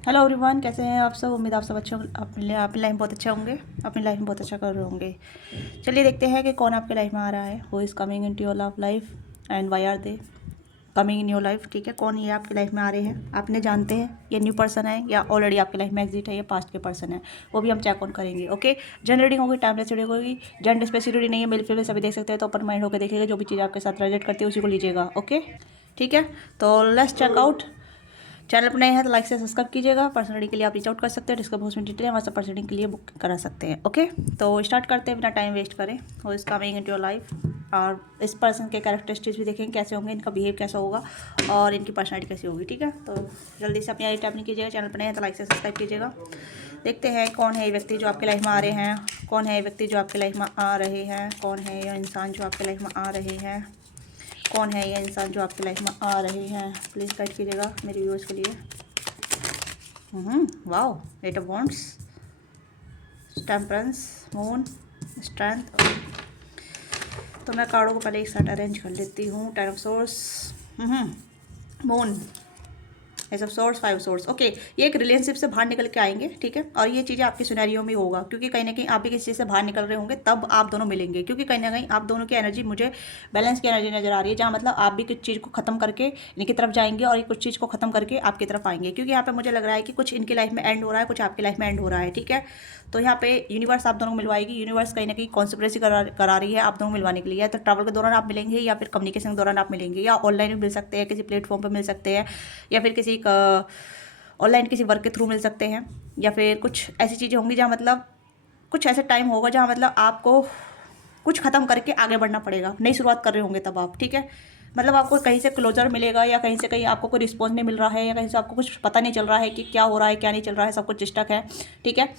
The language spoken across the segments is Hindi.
हेलो एवरीवन, कैसे हैं आप सब। उम्मीद आप सब अच्छा अपनी लाइफ में बहुत अच्छा होंगे, अपनी लाइफ में बहुत अच्छा कर रहे होंगे। चलिए देखते हैं कि कौन आपके लाइफ में आ रहा है। Who is coming in to your love life and why are they coming in your life. ठीक है, कौन ये आपकी लाइफ में आ रहे हैं, आपने जानते हैं ये न्यू पर्सन है या ऑलरेडी आपकी लाइफ में एग्जिट है, या पास्ट के पर्सन है, वो भी हम चेक ऑन करेंगे। ओके, जन रीडिंग होगी, टाइमलेस रीडिंग होगी, जेंडर स्पेसिफिक नहीं है, मेल फीमेल सभी देख सकते हैं। तो ओपन माइंड होकर देखिएगा, जो भी चीज़ आपके साथ रिलेट करती है उसी को लीजिएगा। ओके, ठीक है, तो लेट्स चेक आउट। चैनल पर नए हैं तो लाइक से सब्सक्राइब कीजिएगा। पर्सनली के लिए आप रीच आउट कर सकते हैं, डिस्क्रिप्शन डिटेल हमारे साथ पर्सनली के लिए बुक करा सकते हैं। ओके, तो स्टार्ट करते हैं बिना टाइम वेस्ट करें। वो इस कमिंग इनटू योर लाइफ, और इस पर्सन के कैरेक्टरिस्टिक्स भी देखेंगे कैसे होंगे, इनका बिहेव कैसा होगा और इनकी पर्सनैलिटी कैसी होगी। ठीक है, तो जल्दी से अपनी आई टैप नहीं कीजिएगा, चैनल पर नए हैं तो लाइक से सब्सक्राइब कीजिएगा। देखते हैं कौन है ये व्यक्ति जो आपकी लाइफ में आ रहे हैं, कौन है ये व्यक्ति जो आपकी लाइफ में आ रहे हैं, कौन है ये इंसान जो आपकी लाइफ में आ रहे हैं, कौन है ये इंसान जो आपकी लाइफ में आ रहे हैं। प्लीज़ गाइड कीजिएगा मेरे व्यूअर्स के लिए। Wow, eight of wands, temperance, moon, strength. तो मैं कार्डों को पहले एक साथ अरेंज कर लेती हूँ। Ten of source, moon, S of source, five source. Okay, ये एक रिलेशनशिप से बाहर निकल के आएंगे। ठीक है, और ये चीज़ें आपके सिनेरियो में होगा, क्योंकि कहीं ना कहीं आप भी किसी चीज़ से बाहर निकल रहे होंगे, तब आप दोनों मिलेंगे। क्योंकि कहीं ना कहीं आप दोनों की एनर्जी मुझे बैलेंस की एनर्जी नजर आ रही है, जहाँ मतलब आप भी कुछ चीज़ को खत्म करके इनकी तरफ जाएंगे और ये कुछ चीज़ को खत्म करके आपकी तरफ आएंगे। क्योंकि यहाँ पे मुझे लग रहा है कि कुछ इनकी लाइफ में एंड हो रहा है, कुछ आपकी लाइफ में एंड हो रहा है। ठीक है, तो यहाँ पे यूनिवर्स आप दोनों को मिलवाएगी। यूनिवर्स कहीं ना कहीं कॉन्स्पिरेसी करा रही है आप दोनों मिलवाने के लिए। तो ट्रैवल के दौरान आप मिलेंगे, या फिर कम्युनिकेशन के दौरान आप मिलेंगे, या ऑनलाइन भी मिल सकते हैं, किसी प्लेटफॉर्म पर मिल सकते हैं, या फिर किसी ऑनलाइन किसी वर्क के थ्रू मिल सकते हैं, या फिर कुछ ऐसी चीज़ें होंगी जहाँ मतलब कुछ ऐसे टाइम होगा जहाँ मतलब आपको कुछ ख़त्म करके आगे बढ़ना पड़ेगा, नई शुरुआत कर रहे होंगे तब आप। ठीक है, मतलब आपको कहीं से क्लोजर मिलेगा, या कहीं से कहीं आपको कोई रिस्पॉन्स नहीं मिल रहा है, या कहीं से आपको कुछ पता नहीं चल रहा है कि क्या हो रहा है क्या नहीं चल रहा है, सब कुछ डिस्टर्ब है। ठीक है,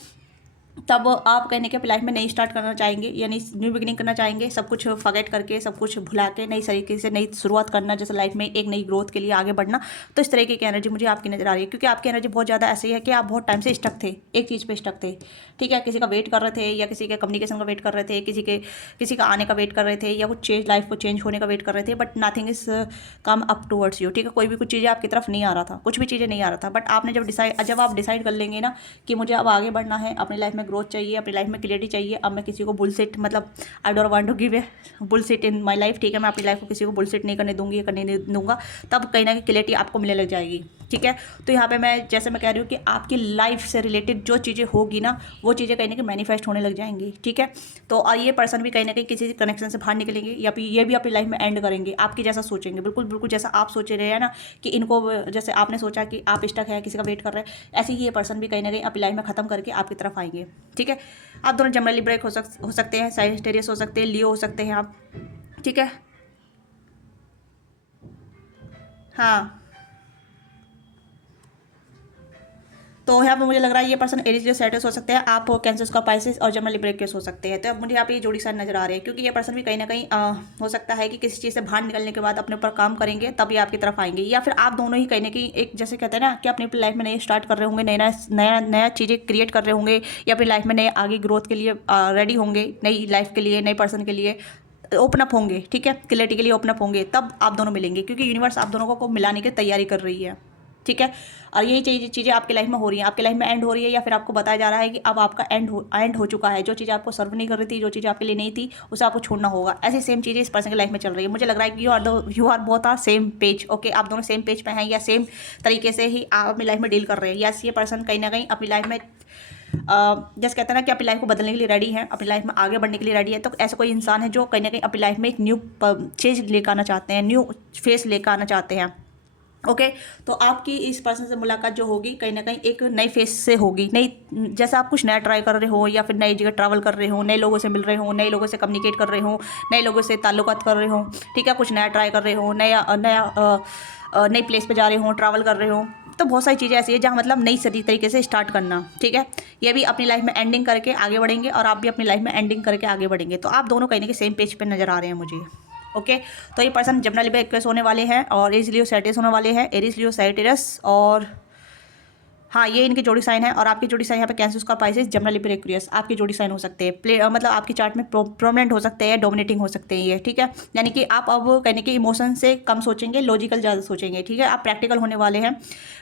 तब आप कहने के लाइफ में नई स्टार्ट करना चाहेंगे, यानी न्यू बिगिनिंग करना चाहेंगे, सब कुछ फॉरगेट करके, सब कुछ भुला के नई तरीके से नई शुरुआत करना, जैसे लाइफ में एक नई ग्रोथ के लिए आगे बढ़ना। तो इस तरीके की एनर्जी मुझे आपकी नजर आ रही है, क्योंकि आपकी एनर्जी बहुत ज़्यादा ऐसी है कि आप बहुत टाइम से स्टक थे, एक चीज़ पे स्टक थे। ठीक है, किसी का वेट कर रहे थे, या किसी के कम्युनिकेशन का वेट कर रहे थे, किसी का आने का वेट कर रहे थे, या कुछ चेंज लाइफ को चेंज होने का वेट कर रहे थे, but nothing is come up towards you. ठीक है, कोई भी कुछ चीज़ें आपकी तरफ नहीं आ रहा था, कुछ भी चीज़ें नहीं आ रहा था, बट आपने जब आप डिसाइड कर लेंगे ना कि मुझे अब आगे बढ़ना है, अपनी लाइफ में ग्रोथ चाहिए, अपनी लाइफ में क्लियरिटी चाहिए, अब मैं किसी को बुलशिट, मतलब I don't want to give a bullshit in my life. ठीक है, मैं अपनी लाइफ को किसी को बुलशिट नहीं करने दूंगी, करने नहीं दूंगा, तब कहीं ना कहीं क्लियरिटी आपको मिलने लग जाएगी। ठीक है, तो यहाँ पे मैं जैसे मैं कह रही हूँ कि आपकी लाइफ से रिलेटेड जो चीज़ें होगी ना, वो चीज़ें कहीं ना कहीं मैनिफेस्ट होने लग जाएंगी। ठीक है, तो और ये पर्सन भी कहीं ना कहीं किसी कनेक्शन से बाहर निकलेंगे, या फिर ये भी अपनी लाइफ में एंड करेंगे, आपकी जैसा सोचेंगे, बिल्कुल बिल्कुल जैसा आप सोच रहे हैं ना, कि इनको जैसे आपने सोचा कि आप स्टक है, किसी का वेट कर रहे हैं, ऐसे ही ये पर्सन भी कहीं ना कहीं अपनी लाइफ में ख़त्म करके आपकी तरफ आएंगे। ठीक है, आप दोनों जनरली ब्रेक हो सकते हैं, साजिटेरियस हो सकते हैं, लियो हो सकते हैं आप। ठीक है, हाँ, तो यहाँ पे मुझे लग रहा है ये पर्सन एरिस जो सेटस हो सकते हैं, आप कैंसर का पाइसेस और जनरली ब्रेक केस हो सकते हैं। तो अब मुझे यहाँ पे ये जोड़ी साइन नजर आ रहे हैं, क्योंकि ये पर्सन भी कहीं ना कहीं हो सकता है कि किसी चीज़ से बाहर निकलने के बाद अपने ऊपर काम करेंगे, तब ये आपकी तरफ आएंगे, या फिर आप दोनों ही कहीं ना कहीं एक जैसे कहते हैं ना कि अपनी लाइफ में नए स्टार्ट कर रहे होंगे, नया नया नया चीज़ें क्रिएट कर रहे होंगे, या अपनी लाइफ में नए आगे ग्रोथ के लिए रेडी होंगे, नई लाइफ के लिए, नए पर्सन के लिए ओपन अप होंगे। ठीक है, क्लियरिटी के लिए ओपन अप होंगे, तब आप दोनों मिलेंगे, क्योंकि यूनिवर्स आप दोनों को मिलाने की तैयारी कर रही है। ठीक है, और यही चीज़ें आपकी लाइफ में हो रही हैं, आपकी लाइफ में एंड हो रही है, या फिर आपको बताया जा रहा है कि अब आपका एंड हो चुका है। जो चीज़ आपको सर्व नहीं कर रही थी, जो चीज़ आपके लिए नहीं थी, उसे आपको छोड़ना होगा। ऐसी सेम चीज़ें इस पर्सन की लाइफ में चल रही है। मुझे लग रहा है कि you are both are same page. Okay, आप दोनों सेम पेज पे हैं, या सेम तरीके से ही आप अपनी लाइफ में डील कर रहे हैं। यस, ये पर्सन कहीं ना कहीं अपनी लाइफ में जैसे कहते हैं ना कि अपनी लाइफ को बदलने के लिए रेडी है, अपनी लाइफ में आगे बढ़ने के लिए रेडी है। तो ऐसा कोई इंसान है जो कहीं ना कहीं अपनी लाइफ में एक न्यू चेंज लेकर आना चाहते हैं, न्यू फेस लेकर आना चाहते हैं। ओके, तो आपकी इस पर्सन से मुलाकात जो होगी कहीं ना कहीं एक नई फेस से होगी, नई, जैसा आप कुछ नया ट्राई कर रहे हो, या फिर नई जगह ट्रैवल कर रहे हो, नए लोगों से मिल रहे हो, नए लोगों से कम्युनिकेट कर रहे हो, नए लोगों से ताल्लुकात कर रहे हो। ठीक है, कुछ नया ट्राई कर रहे हो, नया नया नई प्लेस पे जा रहे हो, ट्रैवल कर रहे हो। तो बहुत सारी चीज़ें ऐसी है जहाँ मतलब नई सही तरीके से स्टार्ट करना। ठीक है, ये भी अपनी लाइफ में एंडिंग करके आगे बढ़ेंगे, और आप भी अपनी लाइफ में एंडिंग करके आगे बढ़ेंगे। तो आप दोनों कहीं ना कहीं सेम पेज पे नजर आ रहे हैं मुझे। ओके, तो ये पर्सन जमुना लिब्रा एक्वेस होने वाले हैं, और एरिस लियो सैजिटेरियस होने वाले हैं, एरिस लियो सैजिटेरियस और हाँ, ये इनकी जोड़ी साइन है और आपकी जोड़ी साइन यहाँ पे कैंसर का पाइसेस जमना लिपिड एक्वेरियस आपकी जोड़ी साइन हो सकते हैं मतलब आपकी चार्ट में प्रोमिनेंट हो सकते हैं, डोमिनेटिंग हो सकते हैं ये, ठीक है। यानी कि आप अब कहने कि इमोशन से कम सोचेंगे, लॉजिकल ज़्यादा सोचेंगे, ठीक है। आप प्रैक्टिकल होने वाले हैं,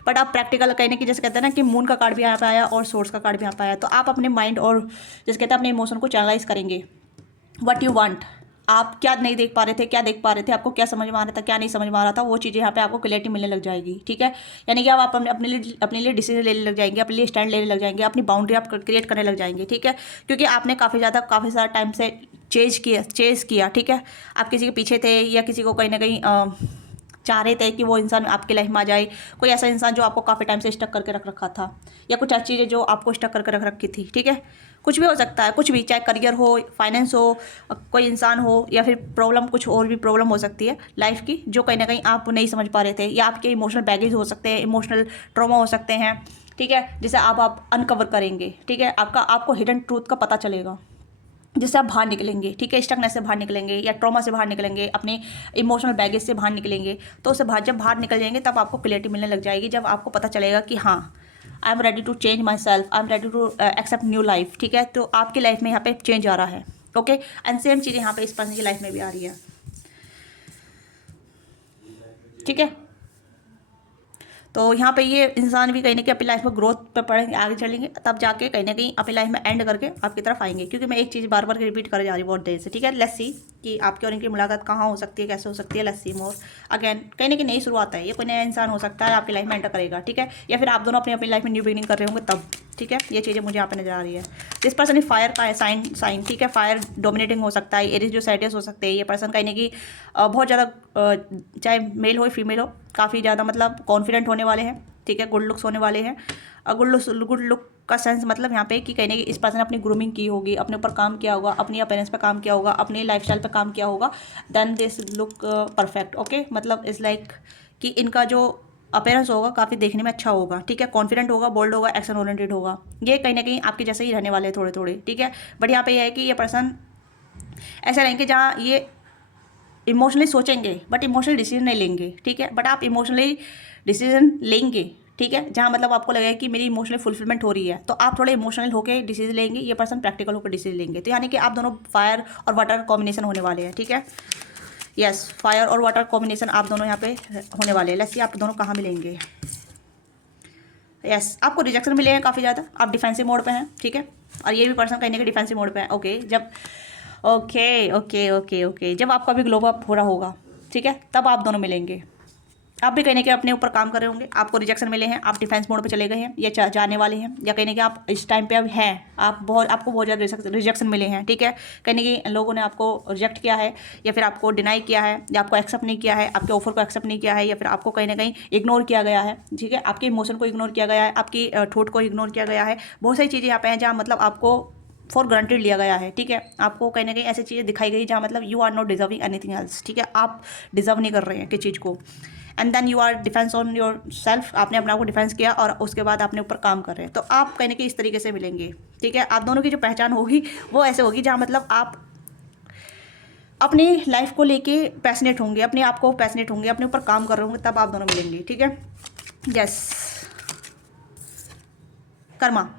बट आप प्रैक्टिकल कहने की जैसे कहते हैं ना कि मून का कार्ड भी यहाँ पे आया और सोर्स का कार्ड भी यहाँ पे आया, तो आप अपने माइंड और जैसे कहते हैं अपने इमोशन को चैनलाइज करेंगे। व्हाट यू वांट, आप क्या नहीं देख पा रहे थे, क्या देख पा रहे थे, आपको क्या समझ में आ रहा था, क्या नहीं समझ में आ रहा था, वो चीज़ें यहाँ पे आपको क्लैरिटी मिलने लग जाएगी, ठीक है। यानी कि आप अपने लिए डिसीजन लेने लग जाएंगे, अपने लिए स्टैंड लेने लग जाएंगे, अपनी बाउंड्री आप क्रिएट करने लग जाएंगे, ठीक है। क्योंकि आपने काफ़ी सारा टाइम से चेज किया, ठीक है। आप किसी के पीछे थे या किसी को कहीं ना कहीं चाह रहे थे कि वो इंसान आपकी लाइफ में आ जाए, कोई ऐसा इंसान जो आपको काफ़ी टाइम से स्टक करके रख रखा था, या कुछ ऐसी चीज़ें जो आपको स्टक करके रख रखी थी, ठीक है। कुछ भी हो सकता है, कुछ भी, चाहे करियर हो, फाइनेंस हो, कोई इंसान हो, या फिर प्रॉब्लम, कुछ और भी प्रॉब्लम हो सकती है लाइफ की जो कहीं ना कहीं आप नहीं समझ पा रहे थे, या आपके इमोशनल बैगेज हो सकते हैं, इमोशनल ट्रॉमा हो सकते हैं, ठीक है, जिसे आप अनकवर करेंगे, ठीक है। आपको हिडन ट्रूथ का पता चलेगा, जिससे आप बाहर निकलेंगे, ठीक है। स्टकनेस से बाहर निकलेंगे या ट्रॉमा से बाहर निकलेंगे, अपने इमोशनल बैगेज से बाहर निकलेंगे, तो उससे जब बाहर निकल जाएंगे तब आपको क्लैरिटी मिलने लग जाएगी, जब आपको पता चलेगा कि हाँ, I am ready to change myself, I am ready to accept new life, ठीक है। तो आपकी लाइफ में यहाँ पे चेंज आ रहा है, ओके। एंड सेम चीज़ें यहाँ पे इस पर्सन की लाइफ में भी आ रही है, ठीक है। तो यहाँ पे ये इंसान भी कहीं ना कहीं अपनी लाइफ में ग्रोथ पे पड़ेंगे, आगे चलेंगे, तब जाके कहीं ना कहीं अपनी लाइफ में एंड करके आपकी तरफ आएंगे। क्योंकि मैं एक चीज़ बार बार रिपीट कर जा रही हूँ बहुत देर से, ठीक है। लेट्स सी कि आपकी और इनकी मुलाकात कहाँ हो सकती है, कैसे हो सकती है। लेट्स सी मोर अगेन, कहीं ना कहीं नई शुरुआत है, ये कोई नया इंसान हो सकता है, आपकी लाइफ में एंटर करेगा, ठीक है। या फिर आप दोनों अपनी लाइफ में न्यू बिगिनिंग कर रहे होंगे तब, ठीक है। ये चीज़ें मुझे यहाँ पे नजर आ रही है। दिस पर्सन इज फायर का साइन, ठीक है। फायर डोमिनेटिंग हो सकता है, एरिस जो साइडस हो सकते हैं। ये पर्सन कहीं ना कहीं बहुत ज़्यादा चाहे मेल हो फीमेल हो, काफ़ी ज़्यादा मतलब कॉन्फिडेंट होने वाले हैं, ठीक है। गुड लुक्स होने वाले हैं। गुड लुक का सेंस मतलब यहाँ पे कि कहने की इस पर्सन ने अपनी ग्रूमिंग की होगी, अपने ऊपर काम किया होगा, अपनी अपीयरेंस पे काम किया होगा, अपनी लाइफस्टाइल पे काम किया होगा, then this look perfect, okay. मतलब इज़ लाइक कि इनका जो अपीयरेंस होगा काफ़ी देखने में अच्छा होगा, ठीक है। कॉन्फिडेंट होगा, बोल्ड होगा, एक्शन ओरिएंटेड होगा। ये कहीं ना कहीं आपके जैसे ही रहने वाले हैं थोड़े थोड़े, ठीक है। बट यहाँ पे ये है कि ये पर्सन ऐसे रहेंगे जहाँ ये इमोशनली सोचेंगे बट इमोशनल डिसीजन नहीं लेंगे, ठीक है। बट आप इमोशनली डिसीजन लेंगे, ठीक है, जहाँ मतलब आपको लगेगा कि मेरी इमोशनल फुलफिलमेंट हो रही है, तो आप थोड़े इमोशनल होकर डिसीजन लेंगे, ये पर्सन प्रैक्टिकल होकर डिसीजन लेंगे। तो यानी कि आप दोनों फायर और वाटर कॉम्बिनेशन होने वाले हैं, ठीक है। यस, फायर और वाटर कॉम्बिनेशन आप दोनों यहाँ पे होने वाले हैं। लेट्स सी आप दोनों कहाँ मिलेंगे। यस, आपको रिजेक्शन मिले हैं काफ़ी ज़्यादा, आप डिफेंसिव मोड पे हैं, ठीक है। और ये भी पर्सन कहीं ना कहीं डिफेंसिव मोड पे है, ओके। जब ओके जब आपका भी ग्लो अप हो रहा होगा, ठीक है, तब आप दोनों मिलेंगे। आप भी कहीं ना कहीं अपने ऊपर काम कर रहे होंगे, आपको रिजेक्शन मिले हैं, आप डिफेंस मोड पे चले गए हैं या जाने वाले हैं, या कहीं ना कहीं आप इस टाइम पे अब हैं, आपको बहुत ज़्यादा रिजेक्शन मिले हैं, ठीक है। कहीं ना कहीं लोगों ने आपको रिजेक्ट किया है, या फिर आपको डिनाई किया है, या आपको एक्सेप्ट नहीं किया है, आपके ऑफर को एक्सेप्ट नहीं किया है, या फिर आपको कहीं ना कहीं इग्नोर किया गया है, ठीक है। आपके इमोशन को इग्नोर किया गया है, आपकी थॉट को इग्नोर किया गया है। बहुत सारी चीज़ें यहाँ पे हैं जहाँ मतलब आपको फॉर ग्रांटेड लिया गया है, ठीक है। आपको कहीं ना कहीं ऐसी चीज़ें दिखाई गई जहाँ मतलब you are not deserving anything else, ठीक है। आप डिजर्व नहीं कर रहे हैं किसी चीज़ को, and then you are defence on yourself, आपने अपने आप को डिफेंस किया और उसके बाद आपने ऊपर काम कर रहे हैं। तो आप कहीं ना कहीं इस तरीके से मिलेंगे, ठीक है। आप दोनों की जो पहचान होगी वो ऐसे होगी जहाँ मतलब आप अपनी लाइफ को लेके पैशनेट होंगे, अपने आप को पैशनेट होंगे, अपने ऊपर काम कर रहे होंगे, तब आप दोनों मिलेंगे, ठीक है। यस, कर्मा।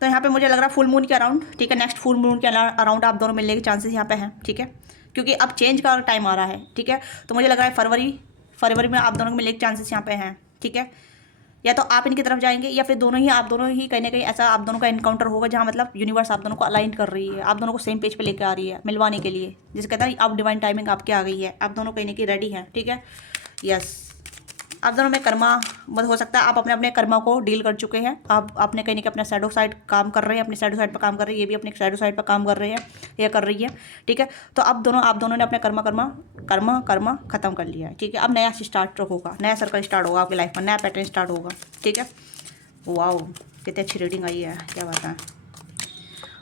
तो यहाँ पे मुझे लग रहा है फुल मून के अराउंड, ठीक है, नेक्स्ट फुल मून के अराउंड आप दोनों मिलने के चांसेस यहाँ पे हैं, ठीक है। क्योंकि अब चेंज का टाइम आ रहा है, ठीक है। तो मुझे लग रहा है फरवरी में आप दोनों को मिलने के चांसेस यहाँ पे हैं, ठीक है। या तो आप इनकी तरफ जाएंगे या फिर आप दोनों ही कहीं ना कहीं ऐसा आप दोनों का इनकाउंटर होगा जहाँ मतलब यूनिवर्स आप दोनों को अलाइन कर रही है, आप दोनों को सेम पेज पे लेकर आ रही है मिलवाने के लिए, जिसे कहता है अब डिवाइन टाइमिंग आपकी आ गई है, आप दोनों कहीं ना कहीं रेडी हैं, ठीक है। यस, आप दोनों में कर्मा मत हो सकता है आप अपने अपने कर्मा को डील कर चुके हैं, आप अपने कहीं ना कहीं अपना शैडो साइड काम कर रहे हैं, अपने शैडो साइड पर काम कर रही है, ये भी अपने शैडो साइड पर काम कर रहे हैं या कर रही है, ठीक है। तो अब आप दोनों ने अपने कर्मा खत्म कर लिया है, ठीक है। अब नया स्टार्ट होगा, नया सर्कल स्टार्ट होगा आपकी लाइफ में, नया पैटर्न स्टार्ट होगा, ठीक है। वाओ, कितनी अच्छी रेटिंग आई है, क्या बात है।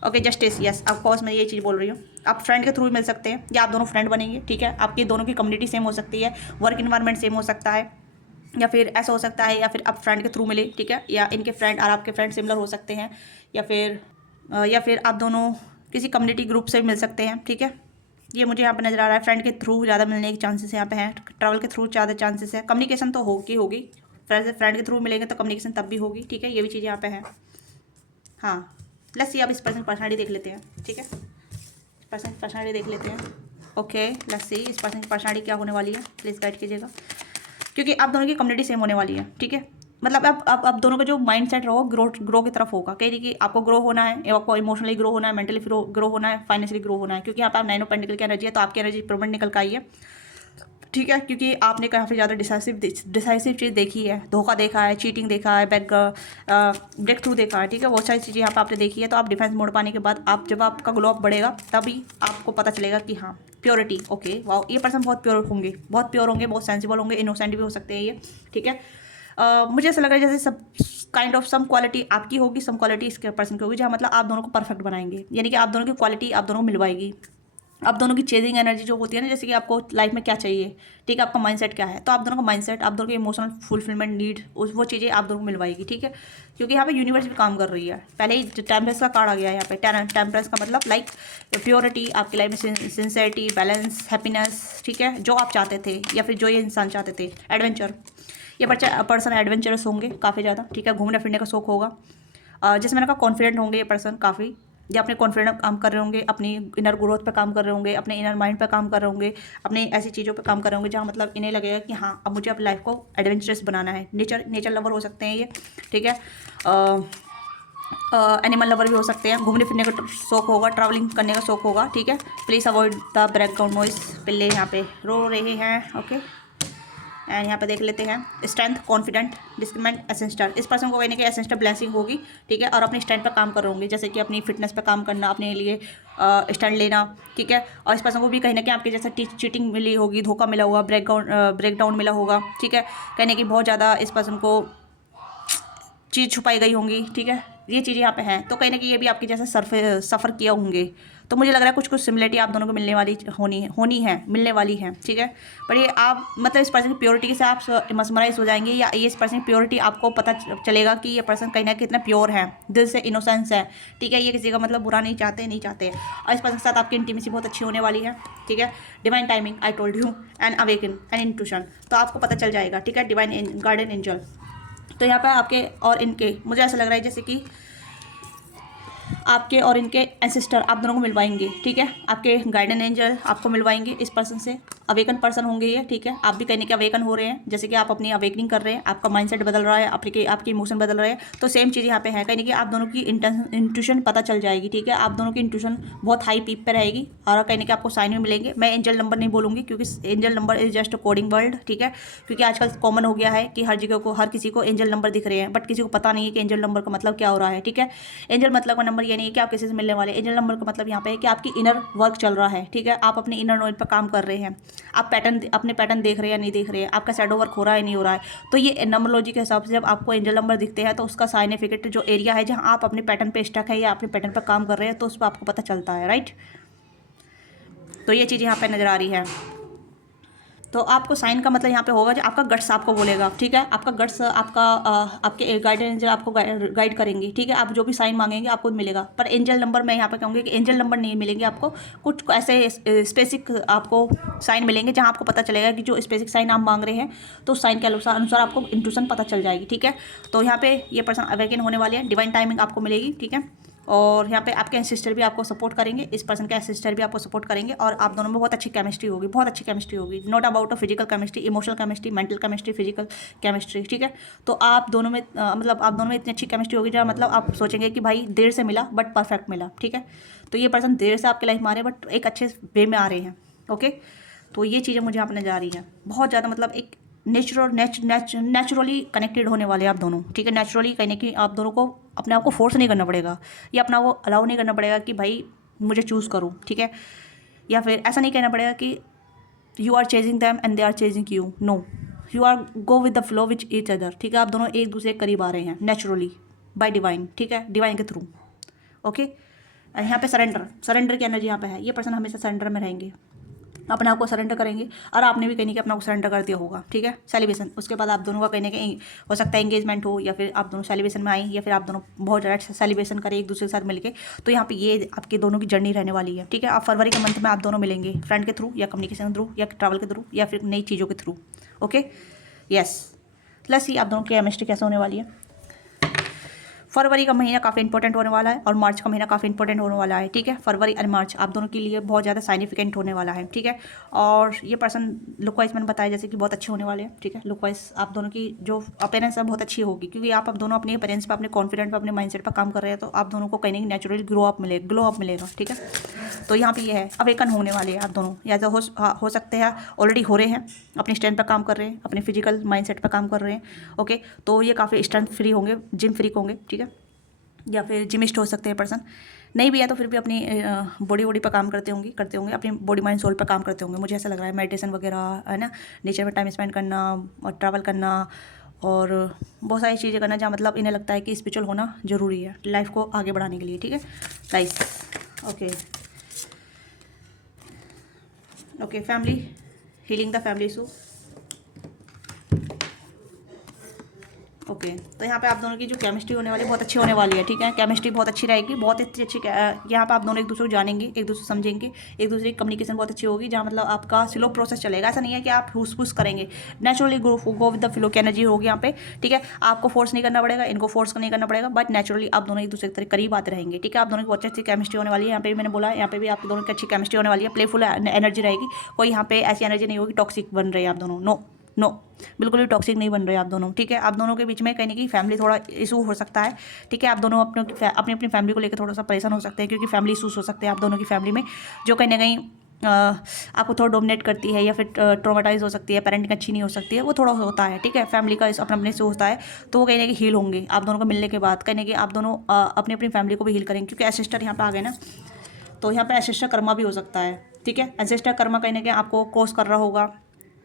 Okay, justice. Yes, of course मैं ये चीज़ बोल रही हूँ, आप फ्रेंड के थ्रू मिल सकते हैं या आप दोनों फ्रेंड बनेंगे, ठीक है। आपकी दोनों की कम्युनिटी सेम हो सकती है, वर्क इन्वायरमेंट सेम हो सकता है, या फिर ऐसा हो सकता है, या फिर आप फ्रेंड के थ्रू मिले, ठीक है। या इनके फ्रेंड और आपके फ्रेंड सिमिलर हो सकते हैं, या फिर आप दोनों किसी कम्युनिटी ग्रुप से भी मिल सकते हैं, ठीक है। ये मुझे यहाँ पे नज़र आ रहा है, फ्रेंड के थ्रू ज़्यादा मिलने के चांसेस यहाँ पे हैं, ट्रैवल के थ्रू ज़्यादा चांसेस है, कम्युनिकेशन तो होगी, फ्रेंड के थ्रू मिलेंगे तो कम्युनिकेशन तब भी होगी, ठीक है। ये भी चीज़ यहाँ पे है। हाँ, लेट्स सी, अब इस पर्सन पर्सनालिटी देख लेते हैं, ठीक है। पर्सन पर्सनालिटी देख लेते हैं। ओके, लेट्स सी इस पर्सन की पर्सनालिटी क्या होने वाली है, प्लीज़ गाइड कीजिएगा, क्योंकि आप दोनों की कम्युनिटी सेम होने वाली है, ठीक है। मतलब अब दोनों का जो माइंड सेट रहो ग्रो की तरफ होगा। कह रही कि आपको ग्रो होना है, या आपको इमोशनली ग्रो होना है, मेंटली ग्रो होना है, फाइनेंशियली ग्रो होना है, क्योंकि यहाँ पे आप 9 ऑफ पेंटिकल की एनर्जी है, तो आपकी एनर्जी इंप्रूवमेंट निकल कर आई है, ठीक है। क्योंकि आपने काफ़ी ज़्यादा डिसाइसिव चीज़ देखी है, धोखा देखा है, चीटिंग देखा है, ब्रेक थ्रू देखा है, ठीक है। बहुत सारी चीज़ें यहाँ पे आपने देखी है। तो आप डिफेंस मोड पाने के बाद आप जब आपका ग्लो अप बढ़ेगा तभी आपको पता चलेगा कि हाँ प्योरिटी, ओके वाओ, ये पर्सन बहुत प्योर होंगे, बहुत प्योर होंगे, बहुत सेंसिबल होंगे, इनोसेंट भी हो सकते हैं ये, ठीक है। मुझे ऐसा लग रहा है जैसे सब काइंड ऑफ सम क्वालिटी आपकी होगी, सम क्वालिटी इसके पर्सन की होगी, जहाँ मतलब आप दोनों को परफेक्ट बनाएंगे, यानी कि आप दोनों की क्वालिटी आप दोनों को मिलवाएगी। आप दोनों की चेजिंग एनर्जी जो होती है ना, जैसे कि आपको लाइफ में क्या चाहिए, ठीक है, आपका माइंडसेट क्या है, तो आप दोनों का माइंडसेट, आप दोनों के इमोशनल फुलफिलमेंट नीड, वो चीज़ें आप दोनों को मिलवाएगी, ठीक है। क्योंकि यहाँ पे यूनिवर्स भी काम कर रही है। पहले ही टेम्परेंस का कार्ड आ गया है यहाँ पे। टेम्परेंस का मतलब लाइक प्योरिटी, आपकी लाइफ में सिंसेरिटी, बैलेंस, हैप्पीनेस, ठीक है, जो आप चाहते थे या फिर जो ये इंसान चाहते थे, एडवेंचर। ये पर्सन एडवेंचरस होंगे काफ़ी ज़्यादा, ठीक है, घूमने फिरने का शौक होगा। जैसे मैंने कहा कॉन्फिडेंट होंगे ये पर्सन काफ़ी, या अपने कॉन्फिडेंट काम कर रहे होंगे, अपनी इनर ग्रोथ पे काम कर रहे होंगे, अपने इनर माइंड पे काम कर रहे होंगे, अपने ऐसी चीज़ों पे काम कर रहे होंगे जहाँ मतलब इन्हें लगेगा कि हाँ अब मुझे अपनी लाइफ को एडवेंचरस बनाना है। नेचर लवर हो सकते हैं ये, ठीक है। एनिमल लवर भी हो सकते हैं, घूमने फिरने का शौक होगा, ट्रैवलिंग करने का शौक होगा, ठीक है। Please avoid the background noise. पिल्ले यहाँ पे रो रहे हैं, ओके। एंड यहाँ पे देख लेते हैं स्ट्रेंथ, कॉन्फिडेंट, डिस्क्रिमेंट, एसेंस्टर। इस पर्सन को कहने की एसेंस्टर ब्लेसिंग होगी, ठीक है, और अपनी स्ट्रेंथ पर काम कर रहे होंगे, जैसे कि अपनी फिटनेस पर काम करना, अपने लिए स्टैंड लेना, ठीक है। और इस पर्सन को भी कहीं ना कहीं आपके जैसा चीटिंग मिली होगी, धोखा मिला होगा, ब्रेकडाउन मिला होगा, ठीक है। कहने की बहुत ज़्यादा इस पर्सन को चीज़ छुपाई गई होंगी, ठीक है। ये चीज़ें यहाँ पे हैं, तो कहीं ना कहीं ये भी आपके जैसे सफ़र किया होंगे। तो मुझे लग रहा है कुछ सिमिलरिटी आप दोनों को मिलने वाली होनी है, मिलने वाली है, ठीक है। पर ये आप मतलब इस पर्सन की प्योरिटी से आप मसमराइज हो जाएंगे, या ये इस पर्सन की प्योरिटी आपको पता चलेगा कि ये पर्सन कहीं ना कहीं कितना प्योर है, दिल से इनोसेंस है, ठीक है। ये किसी का मतलब बुरा नहीं चाहते। और इस पर्सन के साथ आपकी इंटीमेसी बहुत अच्छी होने वाली है, ठीक है। Divine timing, I told you, and awaken and intuition, तो आपको पता चल जाएगा, ठीक है। डिवाइन गार्डियन एंजल, तो यहाँ पर आपके और इनके मुझे ऐसा लग रहा है जैसे कि आपके और इनके एंसेस्टर आप दोनों को मिलवाएंगे, ठीक है। आपके गार्डियन एंजल आपको मिलवाएंगे इस पर्सन से। अवेकन पर्सन होंगे ये, ठीक है। आप भी कहने के अवेकन हो रहे हैं, जैसे कि आप अपनी अवेकनिंग कर रहे हैं, आपका माइंडसेट बदल रहा है, आपके इमोशन बदल रहे हैं, तो सेम चीज़ यहाँ पे है। कहने की आप दोनों की इंट्यूशन पता चल जाएगी, ठीक है। आप दोनों की इंट्यूशन बहुत हाई पीप पे रहेगी, और कहने के आपको साइन भी मिलेंगे। मैं एंजल नंबर नहीं बोलूँगी, क्योंकि angel number is just coding world, ठीक है। क्योंकि आजकल कॉमन हो गया है कि हर जगह को हर किसी को एंजल नंबर दिख रहे हैं, बट किसी को पता नहीं है कि एंजल नंबर का मतलब क्या हो रहा है, ठीक है। एंजल मतलब का नंबर ये नहीं है कि आप किसी से मिलने वाले। एंजल नंबर का मतलब यहाँ पे है कि आपकी इनर वर्क चल रहा है, ठीक है। आप अपने इनर नॉलेज पर काम कर रहे हैं, आप अपने पैटर्न देख रहे हैं या नहीं देख रहे हैं, आपका शैडो वर्क हो रहा है नहीं हो रहा है। तो ये नंबरोलॉजी के हिसाब से जब आपको एंजल नंबर दिखते हैं, तो उसका साइनिफिकेट जो एरिया है जहाँ आप अपने पैटर्न पे स्टक है या अपने पैटर्न पर काम कर रहे हैं, तो उस पर आपको पता चलता है, राइट। तो ये चीज़ यहाँ पे नज़र आ रही है। तो आपको साइन का मतलब यहाँ पे होगा जो आपका गट्स आपको बोलेगा, ठीक है। आपका गट्स आपके गाइडेंस एंजल आपको गाइड करेंगे, ठीक है। आप जो भी साइन मांगेंगे आपको मिलेगा। पर एंजल नंबर मैं यहाँ पे कहूँगी कि एंजल नंबर नहीं मिलेंगे आपको, कुछ ऐसे स्पेसिफिक आपको साइन मिलेंगे जहाँ आपको पता चलेगा कि जो स्पेसिफिक साइन आप मांग रहे हैं, तो उस साइन के अनुसार आपको इंट्यूशन पता चल जाएगी, ठीक है। तो यहाँ पे ये पर्सन अवेकन होने वाले हैं, डिवाइन टाइमिंग आपको मिलेगी, ठीक है। और यहाँ पे आपके एंसेस्टर भी आपको सपोर्ट करेंगे, इस पर्सन के एंसेस्टर भी आपको सपोर्ट करेंगे, और आप दोनों में बहुत अच्छी केमिस्ट्री होगी, बहुत अच्छी केमिस्ट्री होगी। Not about a physical chemistry, emotional chemistry, mental chemistry, physical chemistry, ठीक है। तो आप दोनों में मतलब आप दोनों में इतनी अच्छी केमिस्ट्री होगी जहाँ मतलब आप सोचेंगे कि भाई देर से मिला बट परफेक्ट मिला, ठीक है। तो ये पर्सन देर से आपकी लाइफ में आ रहे हैं, बट एक अच्छे वे में आ रहे हैं, ओके। तो ये चीज़ें मुझे आपने जा रही है बहुत ज़्यादा, मतलब एक नेचुरली कनेक्टेड होने वाले आप दोनों, ठीक है। नेचुरली कहने की आप दोनों को अपने आप को फोर्स नहीं करना पड़ेगा, या अपना वो अलाउ नहीं करना पड़ेगा कि भाई मुझे चूज़ करूँ, ठीक है। या फिर ऐसा नहीं कहना पड़ेगा कि you are chasing them and they are chasing you, no, you are go with the flow which each other, ठीक है। आप दोनों एक दूसरे के करीब आ रहे हैं नेचुरली बाय डिवाइन, ठीक है, डिवाइन के थ्रू, ओके। यहाँ पे सरेंडर की एनर्जी यहाँ पे है। ये पर्सन हमेशा सरेंडर में रहेंगे, अपने आप को सरेंडर करेंगे, और आपने भी कहीं कि अपना को सरेंडर कर दिया होगा, ठीक है। सेलिब्रेशन, उसके बाद आप दोनों का कहीं ना कहीं हो सकता है एंगेजमेंट हो, या फिर आप दोनों सेलिब्रेशन में आई, या फिर आप दोनों बहुत ज़्यादा सेलिब्रेशन करें एक दूसरे के साथ मिलकर। तो यहाँ पे ये आपके दोनों की जर्नी रहने वाली है, ठीक है। आप फरवरी के मंथ में आप दोनों मिलेंगे, फ्रेंड के थ्रू या कम्युनिकेशन के थ्रू या ट्रैवल के थ्रू या फिर नई चीज़ों के through, okay, yes. Let's see आप दोनों की केमिस्ट्री कैसे होने वाली है। फरवरी का महीना काफ़ी इंपॉर्टेंट होने वाला है और मार्च का महीना काफ़ी इंपॉर्टेंट होने वाला है, ठीक है। फरवरी और मार्च आप दोनों के लिए बहुत ज़्यादा साइनिफिकेंट होने वाला है, ठीक है। और ये पर्सन लुक वाइज मैंने बताया जैसे कि बहुत अच्छे होने वाले हैं, ठीक है। लुक वाइज आप दोनों की जो अपीयरेंस है बहुत अच्छी होगी, क्योंकि आप दोनों अपने अपीयरेंस पर, अपने कॉन्फिडेंट पर, अपने माइंडसेट पर काम कर रहे हैं, तो आप दोनों को कहीं ना कहीं नेचुरली ग्लो अप मिलेगा, ठीक है। तो यहाँ पे ये है अवेकन होने वाले हैं आप दोनों, या तो हो सकते हैं ऑलरेडी हो रहे हैं, अपनी स्ट्रेंथ पर काम कर रहे हैं, अपने फिजिकल माइंडसेट पर काम कर रहे हैं, ओके। तो ये काफ़ी स्ट्रेंथ फ्री होंगे, जिम फ्री होंगे, ठीक है। या फिर जिमिस्ट हो सकते हैं पर्सन, नहीं भी है तो फिर भी अपनी बॉडी पर काम करते होंगे, अपनी बॉडी माइंड सोल पर काम करते होंगे, मुझे ऐसा लग रहा है। मेडिटेशन वगैरह है ना, नेचर में टाइम स्पेंड करना और ट्रैवल करना और बहुत सारी चीज़ें करना, जहाँ मतलब इन्हें लगता है कि स्पिरिचुअल होना ज़रूरी है लाइफ को आगे बढ़ाने के लिए, ठीक है guys. Okay family healing the family issue. Okay तो यहाँ पे आप दोनों की जो केमिस्ट्री होने वाली है बहुत अच्छी होने वाली है, ठीक है। केमिस्ट्री बहुत अच्छी रहेगी, बहुत अच्छी यहाँ पे आप दोनों एक दूसरे को जानेंगे, एक दूसरे को समझेंगे, एक दूसरे की कम्युनिकेशन बहुत अच्छी होगी, जहाँ मतलब आपका स्लो प्रोसेस चलेगा। ऐसा नहीं है कि आप फूस करेंगे, naturally go with the flow की एनर्जी होगी यहाँ पे, ठीक है। आपको फोर्स नहीं करना पड़ेगा, इनको फोर्स नहीं करना पड़ेगा, बट नेचुरली आप दोनों एक दूसरे के करीब आते रहेंगे, ठीक है। आप दोनों की बहुत अच्छी केमिस्ट्री होने वाली है। यहाँ पे मैंने बोला यहाँ पे भी आप दोनों की अच्छी केमिस्ट्री होने वाली है, प्लेफुल एनर्जी रहेगी, कोई यहाँ पे ऐसी एनर्जी नहीं होगी टॉक्सिक बन रही है आप दोनों, नो बिल्कुल भी टॉक्सिक नहीं बन रहे आप दोनों, ठीक है। आप दोनों के बीच में कहीं ना कहीं फैमिली थोड़ा इशू हो सकता है, ठीक है। आप दोनों अपनी अपनी फैमिली को लेकर थोड़ा सा परेशान हो सकते हैं, क्योंकि फैमिली इशूज हो सकते हैं आप दोनों की फैमिली में, जो कहीं ना कहीं आपको थोड़ा डोमिनेट करती है या फिर ट्रॉमेटाइज हो सकती है, पेरेंटिंग अच्छी नहीं हो सकती है, वो थोड़ा होता है, ठीक है। फैमिली का अपने अपने से होता है, तो वो कहीं ना कहीं हील होंगे आप दोनों को मिलने के बाद, कहीं ना कहीं आप दोनों अपनी अपनी फैमिली को भी हील करेंगे, क्योंकि एंसेस्टर यहाँ पे आ गए ना, तो यहाँ पे एंसेस्टर कर्मा भी हो सकता है, ठीक है। एंसेस्टर कर्मा कहीं ना कहीं आपको कोर्स कर रहा होगा,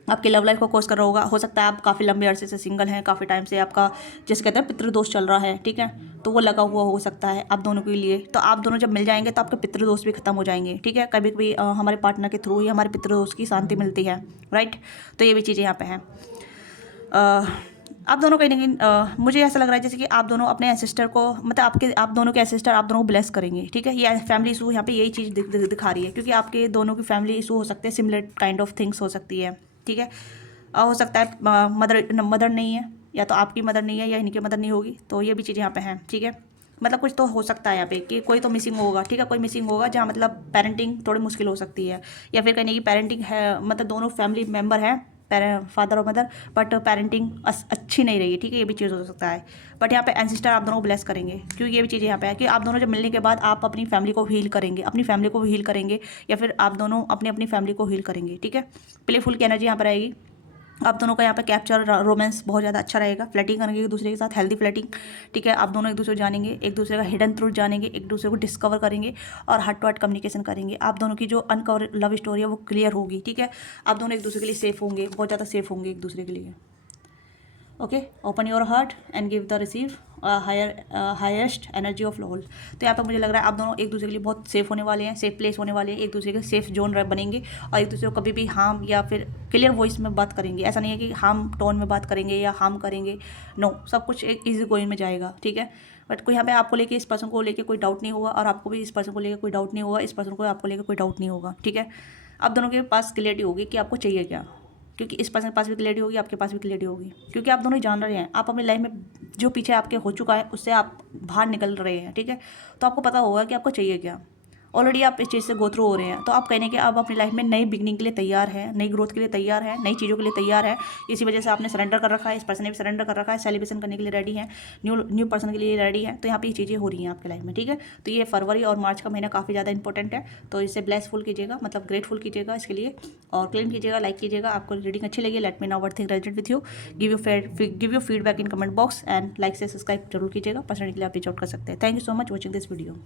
आपकी लव लाइफ को कोर्स कर रहा होगा, हो सकता है आप काफ़ी लंबे अरसे से सिंगल हैं, काफ़ी टाइम से आपका जिसे कहते हैं पितृदोष चल रहा है, ठीक है। तो वो लगा हुआ हो सकता है आप दोनों के लिए, तो आप दोनों जब मिल जाएंगे तो आपके पितृदोष भी खत्म हो जाएंगे, ठीक है। कभी कभी हमारे पार्टनर के थ्रू ही हमारे पितृदोष की शांति मिलती है, राइट। तो ये भी चीज़ें यहाँ पे हैं। आप दोनों कहीं ना कहीं मुझे ऐसा लग रहा है जैसे कि आप दोनों अपने एंसेस्टर को, मतलब आप दोनों के एंसेस्टर आप दोनों को ब्लेस करेंगे, ठीक है। ये फैमिली इशू यहाँ पे यही चीज़ दिखा रही है, क्योंकि आपके दोनों की फैमिली इशू हो सकते हैं, सिमिलर काइंड ऑफ थिंग्स हो सकती है, ठीक है। हो सकता है मदर नहीं है, या तो आपकी मदर नहीं है या इनकी मदर नहीं होगी, तो ये भी चीज़ यहाँ पे हैं, ठीक है। मतलब कुछ तो हो सकता है यहाँ पे कि कोई तो मिसिंग होगा, ठीक है। कोई मिसिंग होगा जहाँ मतलब पेरेंटिंग थोड़ी मुश्किल हो सकती है, या फिर कहने की पेरेंटिंग है, मतलब दोनों फैमिली मेम्बर हैं, फादर और मदर, बट पेरेंटिंग अच्छी नहीं रही, ठीक है। ये भी चीज़ हो सकता है, बट यहाँ पे एंसेस्टर आप दोनों को ब्लेस करेंगे, क्योंकि ये भी चीज़ यहाँ पे है कि आप दोनों जब मिलने के बाद आप अपनी फैमिली को हील करेंगे, अपनी फैमिली को हील करेंगे, या फिर आप दोनों अपनी अपनी फैमिली को हील करेंगे, ठीक है। प्लेफुल की एनर्जी यहाँ पर रहेगी आप दोनों का, यहाँ पे कैप्चर रोमांस बहुत ज़्यादा अच्छा रहेगा, फ्लर्टिंग करेंगे एक दूसरे के साथ, हेल्दी फ्लर्टिंग, ठीक है। आप दोनों एक दूसरे को जानेंगे, एक दूसरे का हिडन ट्रूथ जानेंगे, एक दूसरे को डिस्कवर करेंगे और हार्ट टू हार्ट कम्युनिकेशन करेंगे। आप दोनों की जो अनकवर लव स्टोरी है वो क्लियर होगी, ठीक है। आप दोनों एक दूसरे के लिए सेफ होंगे, बहुत ज़्यादा सेफ होंगे एक दूसरे के लिए। Okay open your heart and give the receive highest energy of all. तो यहाँ पर मुझे लग रहा है आप दोनों एक दूसरे के लिए बहुत सेफ होने वाले हैं, सेफ प्लेस होने वाले हैं, एक दूसरे के सेफ जोन बनेंगे, और एक दूसरे को कभी भी हार्म या फिर क्लियर वॉइस में बात करेंगे। ऐसा नहीं है कि हार्म टोन में बात करेंगे या हार्म करेंगे, नो, सब कुछ एक ईजी गोइंग में जाएगा, ठीक है। बट कोई यहाँ पे आपको लेके, इस पर्सन को लेके कोई डाउट नहीं होगा, और आपको भी इस पर्सन को लेकर कोई डाउट नहीं होगा, इस पर्सन को आपको लेकर कोई डाउट नहीं होगा, ठीक है। आप दोनों के पास क्लियरिटी होगी कि आपको चाहिए क्या, क्योंकि इस पर्सन के पास भी क्लियरिटी होगी, आपके पास भी क्लियरिटी होगी, क्योंकि आप दोनों ही जान रहे हैं, आप अपनी लाइफ में जो पीछे आपके हो चुका है उससे आप बाहर निकल रहे हैं, ठीक है। तो आपको पता होगा कि आपको चाहिए क्या, ऑलरेडी आप इस चीज़ से गो थ्रू हो रहे हैं, तो आप कहने के आप अपनी लाइफ में नई बिगनिंग के लिए तैयार है, नई ग्रोथ के लिए तैयार है, नई चीज़ों के लिए तैयार है। इसी वजह से आपने सरेंडर कर रखा है, इस पर्सन ने भी सरेंडर कर रखा है, सेलिब्रेशन करने के लिए रेडी है, न्यू पर्सन के लिए रेडी है। तो यहाँ पे ये चीज़ें हो रही हैं आपकी लाइफ में, ठीक है। तो ये फरवरी और मार्च का महीना काफ़ी ज़्यादा इंपॉर्टेंट है, तो इसे ब्लेसफुल कीजिएगा, मतलब ग्रेटफुल कीजिएगा इसके लिए, और क्लेम कीजिएगा, लाइक कीजिएगा। आपको रीडिंग अच्छी लगी, let me know what think resonate with you, give you feedback in comment box, and like से सब्सक्राइब जरूर कीजिएगा। पर्सनली के लिए आप रीच आउट कर सकते हैं। Thank you so much watching this video.